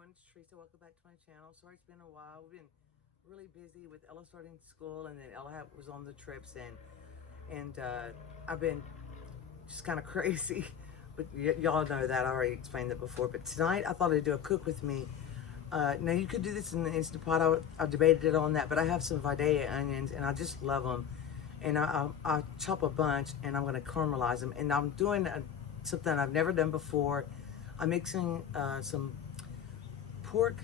everyone, it's Teresa. Welcome back to my channel. Sorry it's been a while. We've been really busy with Ella starting school, and then Ella was on the trips, and I've been just kind of crazy. But y'all know that. I already explained that before. But tonight I thought I'd do a cook with me. Now you could do this in the Instant Pot. I debated it on that, but I have some Vidalia onions, and I just love them. And I chop a bunch, and I'm going to caramelize them. And I'm doing something I've never done before. I'm mixing some pork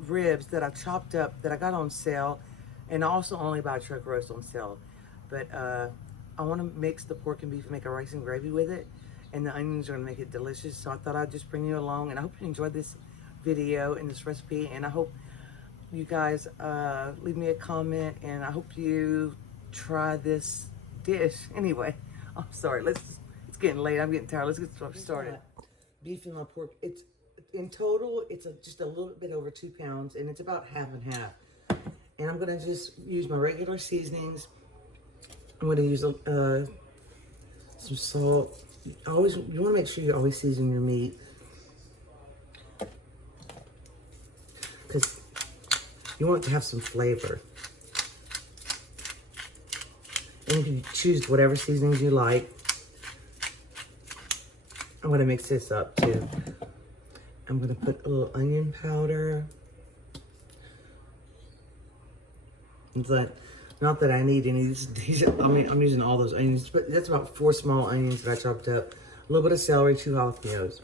ribs that I chopped up that I got on sale, and I also only buy truck roast on sale. But I want to mix the pork and beef and make a rice and gravy with it, and the onions are going to make it delicious. So I thought I'd just bring you along, and I hope you enjoyed this video and this recipe, and I hope you guys leave me a comment, and I hope you try this dish. Anyway, I'm sorry, it's getting late, I'm getting tired. Let's get started. Beef and my pork, it's in total, it's just a little bit over 2 pounds, and it's about half and half. And I'm gonna just use my regular seasonings. I'm gonna use some salt. You wanna make sure you always season your meat, because you want it to have some flavor. And you can choose whatever seasonings you like. I'm gonna mix this up too. I'm gonna put a little onion powder. It's like, not that I need any of these, I'm using all those onions, but that's about 4 small onions that I chopped up. A little bit of celery, 2 jalapenos.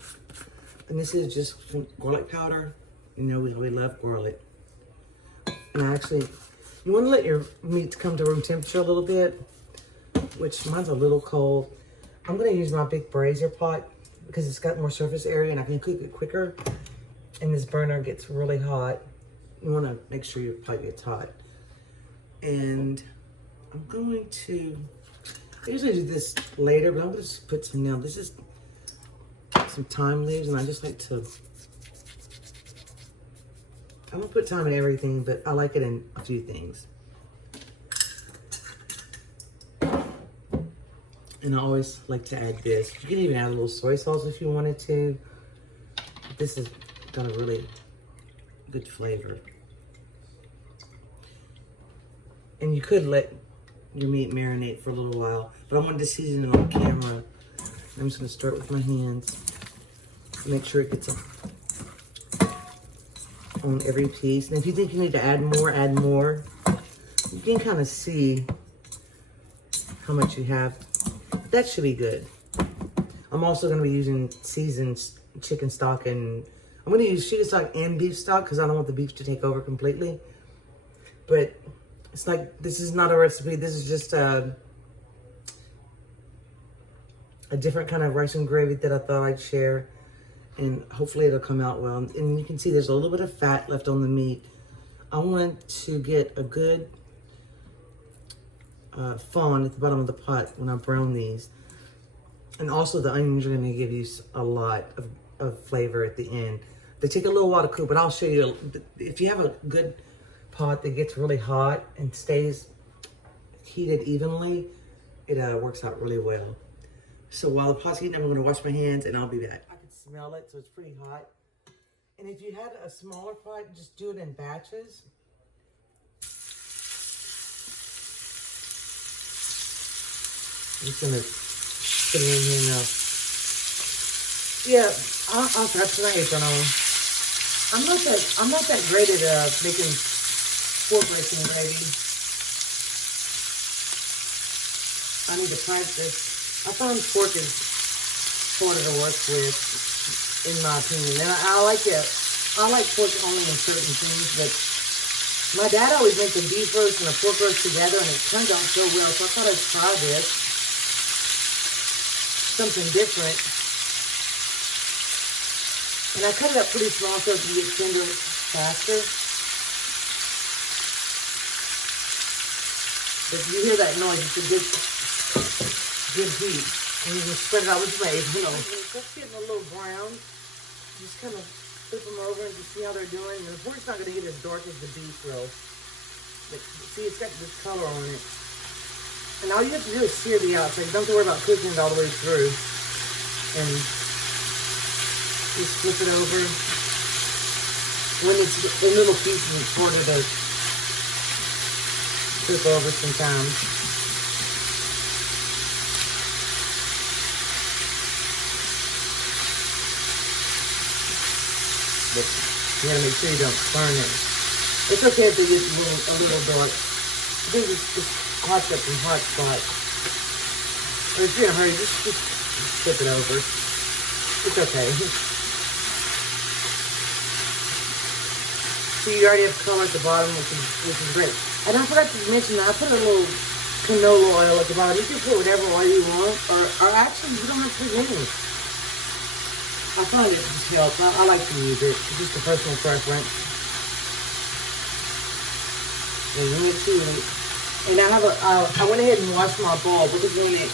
And this is just garlic powder. You know, we love garlic. And actually, you wanna let your meats come to room temperature a little bit, which mine's a little cold. I'm gonna use my big braiser pot because it's got more surface area and I can cook it quicker. And this burner gets really hot. You wanna make sure your pot gets hot. And I'm going to, I usually do this later, but I'm gonna just put some now. This is some thyme leaves, and I just like to, I don't put thyme in everything, but I like it in a few things. And I always like to add this. You can even add a little soy sauce if you wanted to. But this has got a really good flavor. And you could let your meat marinate for a little while, but I wanted to season it on camera. I'm just gonna start with my hands. Make sure it gets on every piece. And if you think you need to add more, add more. You can kind of see how much you have. That should be good. I'm also going to be using seasoned chicken stock, and I'm going to use chicken stock and beef stock because I don't want the beef to take over completely. But it's like, this is not a recipe. This is just a different kind of rice and gravy that I thought I'd share. And hopefully it'll come out well. And you can see there's a little bit of fat left on the meat. I want to get a good fawn at the bottom of the pot when I brown these. And also the onions are going to give you a lot of flavor at the end. They take a little while to cook, but I'll show you. If you have a good pot that gets really hot and stays heated evenly, it works out really well. So while the pot's heating, I'm going to wash my hands, and I'll be back. I can smell it, so it's pretty hot. And if you had a smaller pot, just do it in batches. I'm just gonna put it in here now. Yeah, I'll put my apron on. I'm not that great at making pork rice and gravy. I need to practice. I find pork is harder to work with, in my opinion. And I like it. I like pork only in certain things, but my dad always makes a beef roast and a pork roast together, and it turned out so well. So I thought I'd try this. Something different. And I cut it up pretty small so it can get tender faster. But if you hear that noise, it's a good heat. And you can spread it out with my apron. That's getting a little brown. Just kind of flip them over and just see how they're doing. And the pork's not going to get as dark as the beef will. But see, it's got this color on it. And all you have to do is sear the outside. You don't have to worry about cooking it all the way through. And just flip it over. when it's in little pieces, it's harder to cook over sometimes. But you gotta make sure you don't burn it. It's okay if it gets a little dark. I think it's just hot up in hot spots. Or if you're in a hurry, just flip it over. It's okay. So you already have color at the bottom, which is great. And I forgot to mention that I put a little canola oil at the bottom. You can put whatever oil you want, or actually you don't have to put any. I find it just helps. I like to use it. It's just a personal preference. And you make sure. And I went ahead and washed my bowl because when it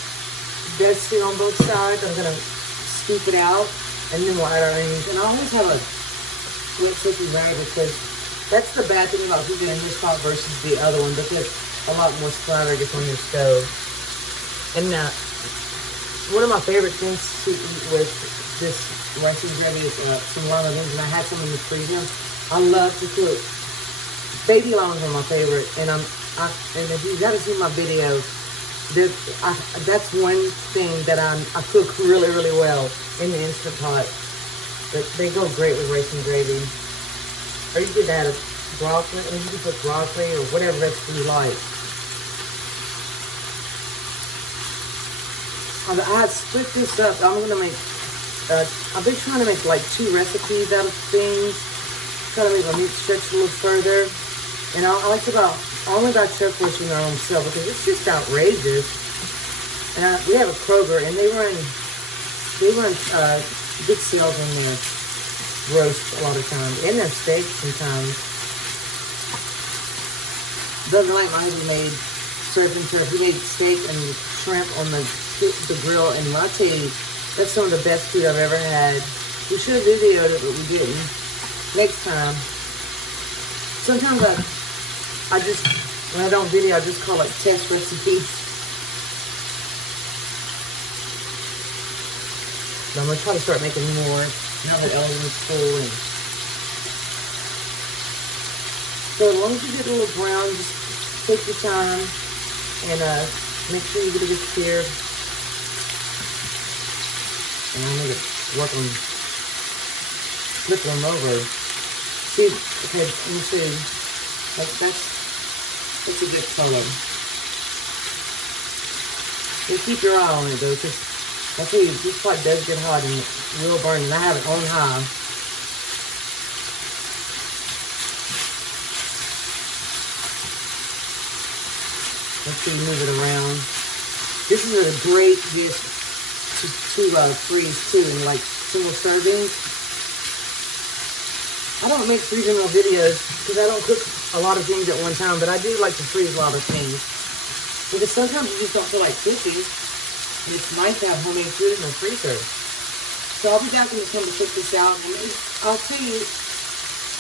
does sit on both sides, I'm gonna scoop it out and then we'll add our onions. And I always have a wet sticky rag because that's the bad thing about cooking in this pot versus the other one, because a lot more splatter gets on your stove. And one of my favorite things to eat with this rice and gravy is some lima beans, and I had some in the freezer. I love to cook. Baby limas are my favorite, and if you gotta see my video, that's one thing that I cook really, really well in the Instant Pot. But they go great with rice and gravy. Or you could add a broccoli, or you can put broccoli or whatever recipe you like. I split this up. I'm gonna make. I've been trying to make like 2 recipes out of things. Try to make my meat stretch a little further. And I like to only buy turkey in our own sale because it's just outrageous. And we have a Kroger, and they run good sales on their roast a lot of times, and their steak sometimes. Doesn't like my husband made surf and turf. He made steak and shrimp on the grill, and I tell you, that's some of the best food I've ever had. We should have videoed it, but we didn't. Next time. Sometimes I just, when I don't video, I just call it test recipes. But I'm going to try to start making more now that Ella's in school. And so as long as you get a little brown, just take your time and make sure you get a good sear. And I need to work on flipping them over. See, okay, let me see. That's a good color. Just keep your eye on it though, because I tell you, this pot does get hot and it will burn, and I have it on high. Let's see, move it around. This is a great dish to freeze too, in like single servings. I don't make freezing meal videos because I don't cook a lot of things at one time, but I do like to freeze a lot of things. Because sometimes you just don't feel like cooking. And it's nice to have homemade food in the freezer. So I'll be back when it's time to cook this out. And I'll tell you,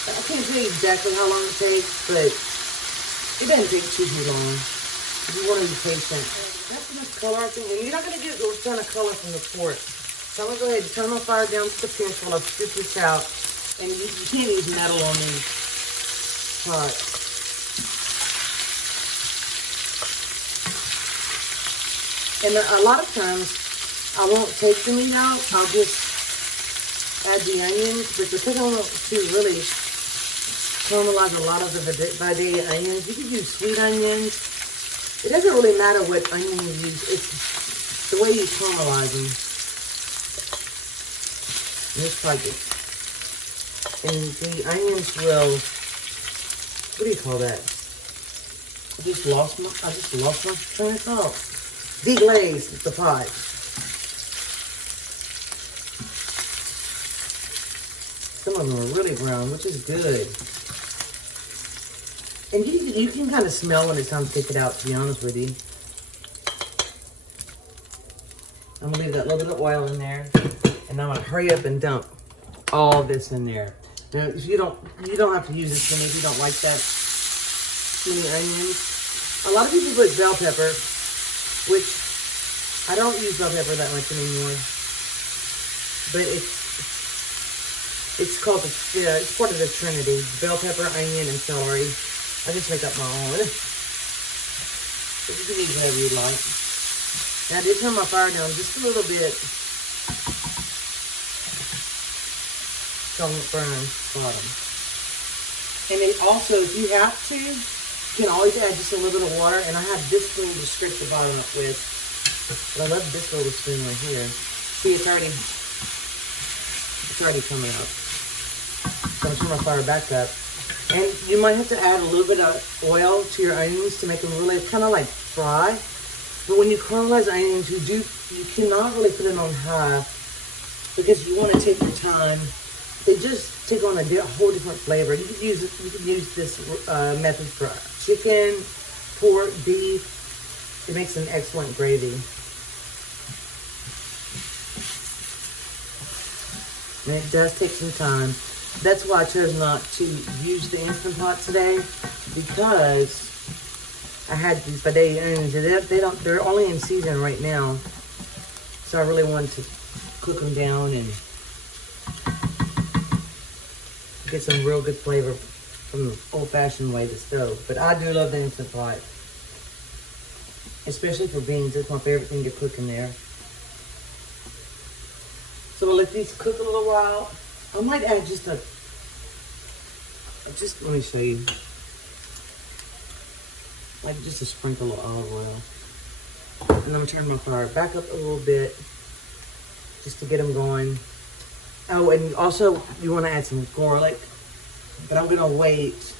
I can't tell you exactly how long it takes, but it doesn't take too long. If you want to be patient. That's enough color, I think. And you're not going to get a ton of color from the pork. So I'm going to go ahead and turn my fire down to the pinch while I scoop this out. And you can't use metal on these pots. And a lot of times, I won't take the meat out. I'll just add the onions. But because I want to really caramelize a lot of the Vidalia onions, you could use sweet onions. It doesn't really matter what onion you use. It's the way you caramelize them. And it's like it. And the onions will, what do you call that? I just lost my train of thought. Deglaze the pot. Some of them are really brown, which is good. And you can kind of smell when it's time to take it out, to be honest with you. I'm gonna leave that little bit of oil in there, and I'm gonna hurry up and dump all this in there. Now, if you don't have to use this many if you don't like that many onions. A lot of people put bell pepper, which I don't use bell pepper that much anymore. But It's called it's part of the Trinity: bell pepper, onion, and celery. I just make up my own. But you can use whatever you like. Now I did turn my fire down just a little bit, so I won't burn the bottom. And it also, if you have to, you can always add just a little bit of water. And I have this tool to scrape the bottom up with. But I love this little spoon right here. See, it's already coming up. So I'm going to turn my fire back up. And you might have to add a little bit of oil to your onions to make them really kind of like fry. But when you caramelize onions, you cannot really put it on high because you want to take your time. They just take on a whole different flavor. You could use this method for chicken, pork, beef. It makes an excellent gravy. And it does take some time. That's why I chose not to use the Instant Pot today, because I had these bidet onions. They're only in season right now. So I really wanted to cook them down and get some real good flavor from the old-fashioned way, the stove. But I do love the Instant Pot, especially for beans. It's my favorite thing to cook in there. So we'll let these cook a little while. I might add let me show you. Like just a sprinkle of olive oil. And I'm gonna turn my fire back up a little bit just to get them going. Oh, and also you want to add some garlic, but I'm gonna wait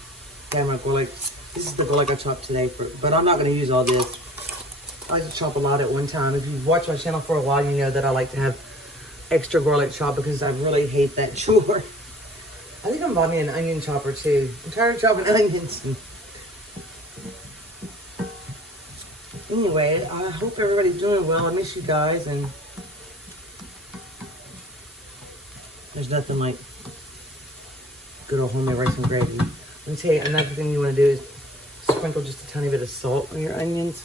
to add my garlic. This is the garlic I chopped today, but I'm not gonna use all this. I just chop a lot at one time. If you've watched my channel for a while, you know that I like to have extra garlic chop because I really hate that chore. I think I'm buying me an onion chopper too. I'm tired of chopping onions. Anyway, I hope everybody's doing well. I miss you guys, and there's nothing like good old homemade rice and gravy. Let me tell you, another thing you want to do is sprinkle just a tiny bit of salt on your onions.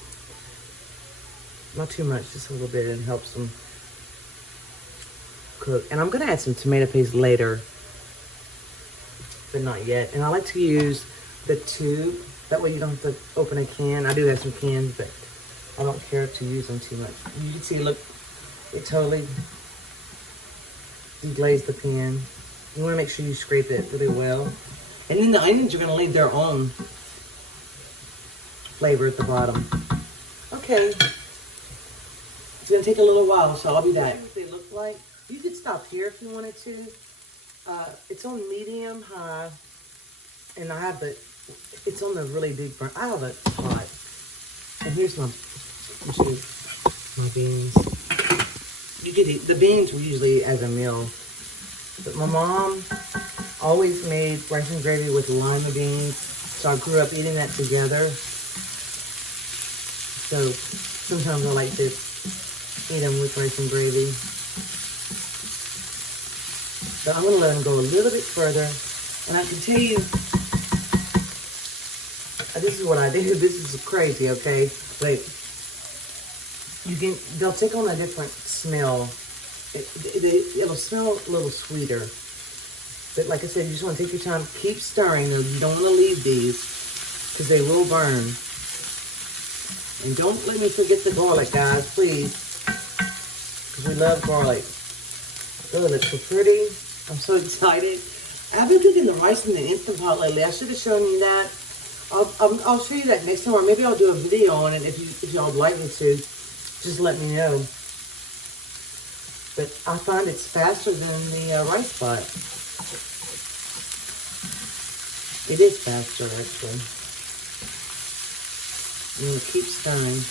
Not too much, just a little bit, and helps them cook. And I'm going to add some tomato paste later, but not yet. And I like to use the tube. That way you don't have to open a can. I do have some cans, but I don't care to use them too much. You can see, look, it totally deglazed the pan. You want to make sure you scrape it really well. And then the onions are going to leave their own flavor at the bottom. Okay. It's going to take a little while, so I'll be back. What they look like. You could stop here if you wanted to. It's on medium high, and it's on the really big burn. I have a pot. And here's my beans. You could eat the beans. We usually eat as a meal, but my mom always made rice and gravy with lima beans, so I grew up eating that together. So sometimes I like to eat them with rice and gravy. But I'm going to let them go a little bit further. And I can tell you, this is what I do. This is crazy, okay? But they'll take on a different smell. It'll smell a little sweeter. But like I said, you just want to take your time. Keep stirring them. You don't want to leave these because they will burn. And don't let me forget the garlic, guys, please. Because we love garlic. Oh, it looks so pretty. I'm so excited. I've been cooking the rice in the Instant Pot lately. I should have shown you that. I'll show you that next time, or maybe I'll do a video on it if y'all would like me to. Just let me know. But I find it's faster than the rice pot. It is faster, actually. And it keeps stirring.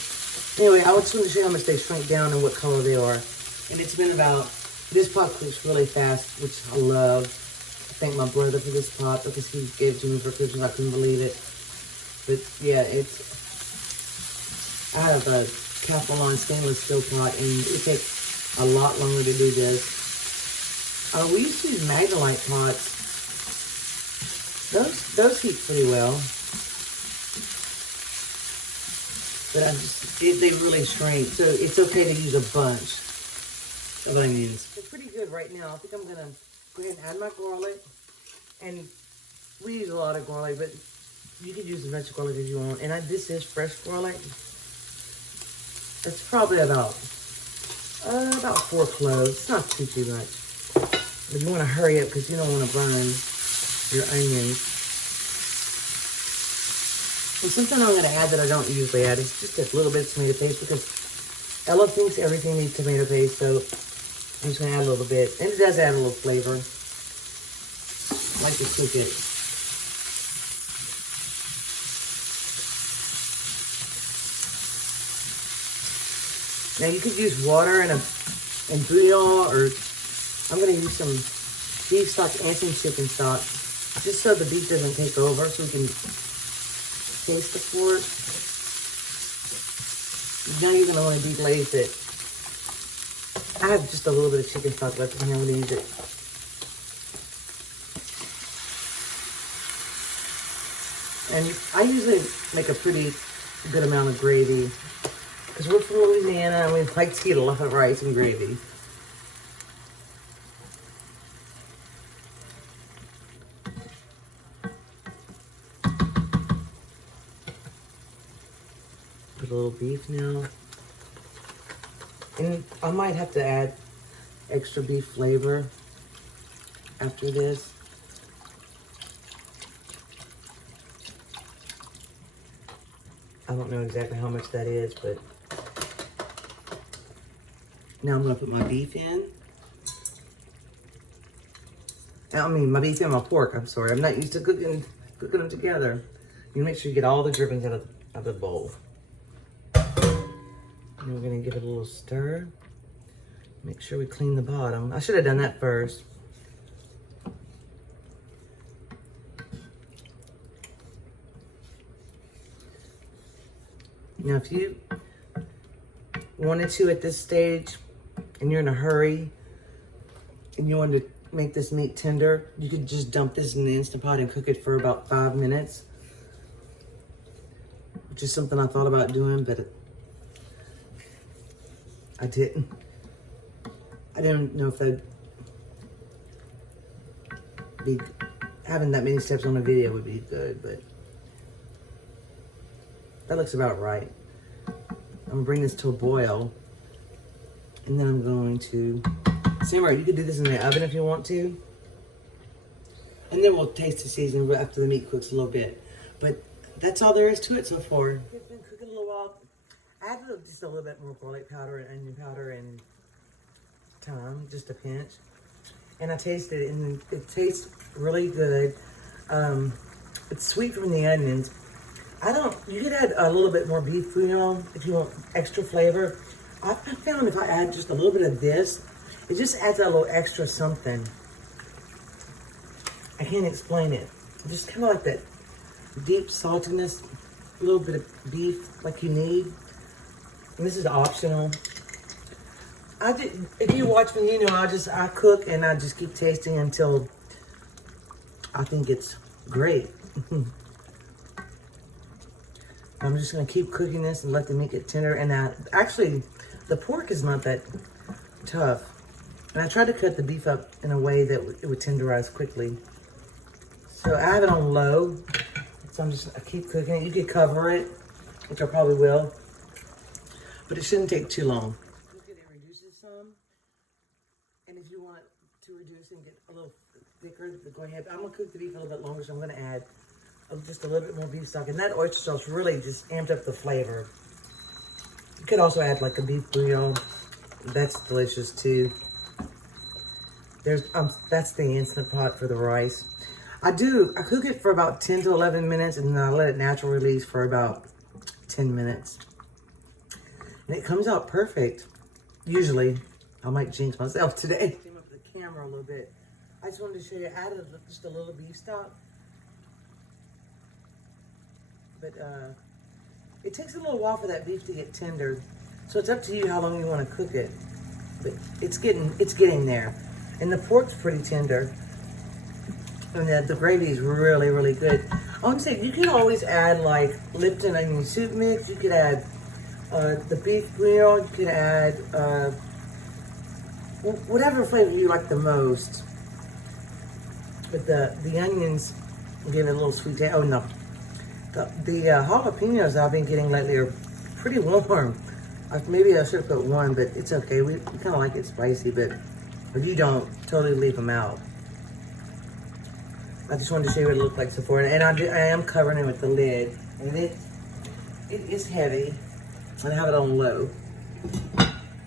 Anyway, I just want to show you how much they shrink down and what color they are. And it's been about, this pot cooks really fast, which I love. I thank my brother for this pot because he gave it to me for Christmas. I couldn't believe it. But yeah, I have a Capital stainless steel pot, and it takes a lot longer to do this. We used to use Magnolite pots. Those heat pretty well. But they really shrink, so it's okay to use a bunch of onions. They're pretty good right now. I think I'm gonna Go ahead and add my garlic. And we use a lot of garlic, but you could use as much garlic as you want. And this is fresh garlic. It's probably about 4 cloves. It's not too much. But you want to hurry up because you don't want to burn your onions. And something I'm going to add that I don't usually add is just a little bit of tomato paste because Ella thinks everything needs tomato paste, so I'm just going to add a little bit. And it does add a little flavor. I like to cook it. Now you could use water and bouillon, or I'm going to use some beef stock and some chicken stock, just so the beef doesn't take over, so we can taste the pork. Now you're going to want to deglaze it. I have just a little bit of chicken stock left in here. I'm going to use it. And I usually make a pretty good amount of gravy because we're from Louisiana and we like to eat a lot of rice and gravy. Put a little beef now. And I might have to add extra beef flavor after this. I don't know exactly how much that is, but now I'm gonna put my beef in. I mean, my beef and my pork, I'm sorry. I'm not used to cooking them together. You make sure you get all the drippings out of the bowl. And we're gonna give it a little stir. Make sure we clean the bottom. I should have done that first. Now, if you wanted to at this stage and you're in a hurry and you wanted to make this meat tender, you could just dump this in the Instant Pot and cook it for about 5 minutes, which is something I thought about doing, but I didn't. I didn't know if that'd be, having that many steps on a video would be good, but that looks about right. I'm gonna bring this to a boil, and then I'm going to simmer it. You could do this in the oven if you want to, and then we'll taste the seasoning after the meat cooks a little bit. But that's all there is to it so far. It's been cooking a little while. I added just a little bit more garlic powder and onion powder and thyme, just a pinch. And I tasted it, and it tastes really good. It's sweet from the onions. You could add a little bit more beef bouillon if you want extra flavor. I found if I add just a little bit of this, it just adds a little extra something. I can't explain it. Just kind of like that deep saltiness, a little bit of beef like you need. And this is optional. If you watch me, you know I cook and I just keep tasting until I think it's great. I'm just gonna keep cooking this and let the meat get tender. And actually, the pork is not that tough. And I tried to cut the beef up in a way that it would tenderize quickly. So I have it on low. So I keep cooking it. You could cover it, which I probably will. But it shouldn't take too long. Cook it and reduces some. And if you want to reduce and get a little thicker, go ahead. I'm gonna cook the beef a little bit longer, so I'm gonna add just a little bit more beef stock. And that oyster sauce really just amped up the flavor. You could also add like a beef bouillon. That's delicious too. That's the Instant Pot for the rice. I cook it for about 10 to 11 minutes and then I let it natural release for about 10 minutes. And it comes out perfect. Usually, I might jinx myself today. Came up to the camera a little bit. I just wanted to show you, I added just a little beef stock. But it takes a little while for that beef to get tender. So it's up to you how long you want to cook it. But it's getting there. And the pork's pretty tender. And the gravy is really, really good. I want to say, you can always add like Lipton onion soup mix. You could add the beef bouillon. You could add whatever flavor you like the most. But the onions give it a little sweet taste. Oh no, the jalapenos I've been getting lately are pretty warm. Maybe I should have put one, but it's okay. We kind of like it spicy, but if you don't, totally leave them out. I just wanted to show you what it looked like so far, and I am covering it with the lid, and it is heavy, and I have it on low.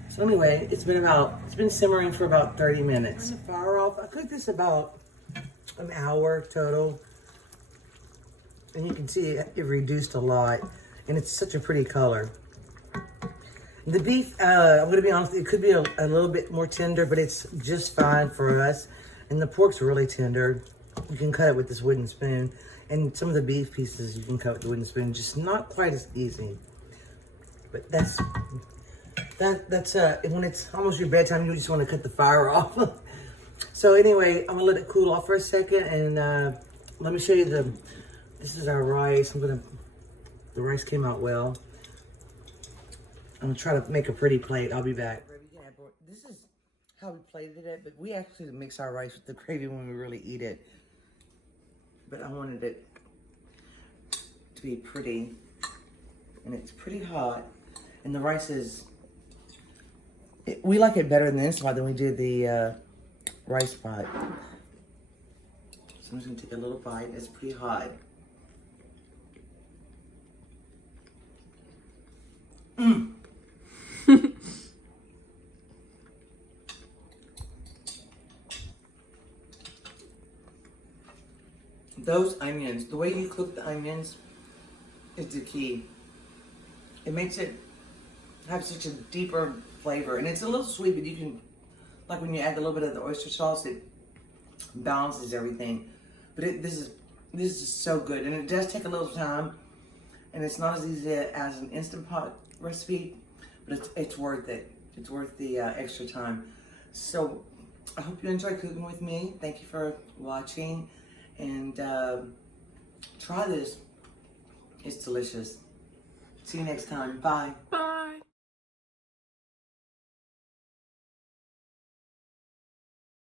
So anyway, it's been simmering for about 30 minutes. Turn the fire off. I cooked this about an hour total, and you can see it reduced a lot, and it's such a pretty color. The beef, I'm going to be honest, it could be a little bit more tender, but it's just fine for us. And the pork's really tender. You can cut it with this wooden spoon. And some of the beef pieces you can cut with the wooden spoon, just not quite as easy. But that's when it's almost your bedtime, you just want to cut the fire off. So anyway, I'm going to let it cool off for a second. And let me show you this is our rice. The rice came out well. I'm gonna try to make a pretty plate. I'll be back. This is how we plated it, but we actually mix our rice with the gravy when we really eat it. But I wanted it to be pretty, and it's pretty hot. And the rice we like it better in the Instant Pot than we do the rice pot. So I'm just gonna take a little bite. It's pretty hot. Mmm. Those onions, the way you cook the onions is the key. It makes it have such a deeper flavor, and it's a little sweet, but you can, like when you add a little bit of the oyster sauce, it balances everything. But this is so good, and it does take a little time, and it's not as easy as an Instant Pot recipe, but it's worth it. It's worth the extra time. So I hope you enjoy cooking with me. Thank you for watching, and try this. It's delicious. See you next time. Bye. Bye.